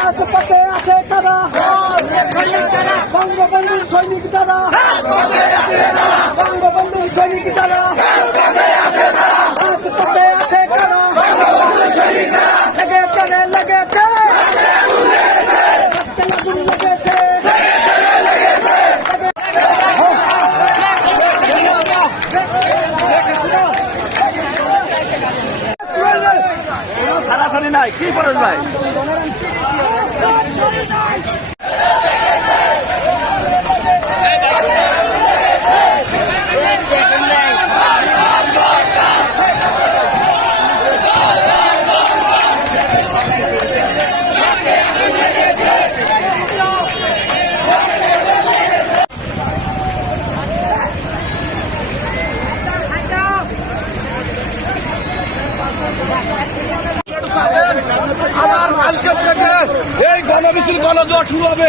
রাজপথে আছে কারা বঙ্গবন্ধুর সৈনিক যারা বঙ্গবন্ধুর সৈনিক যারা রাজপথে আছে কারা লেগেছে রে লেগেছে লেগেছে সারাসারি নাই কি করেন ভাই আবার কালকে থেকে এই গণমিছিল গণজোয়ার শুরু হবে।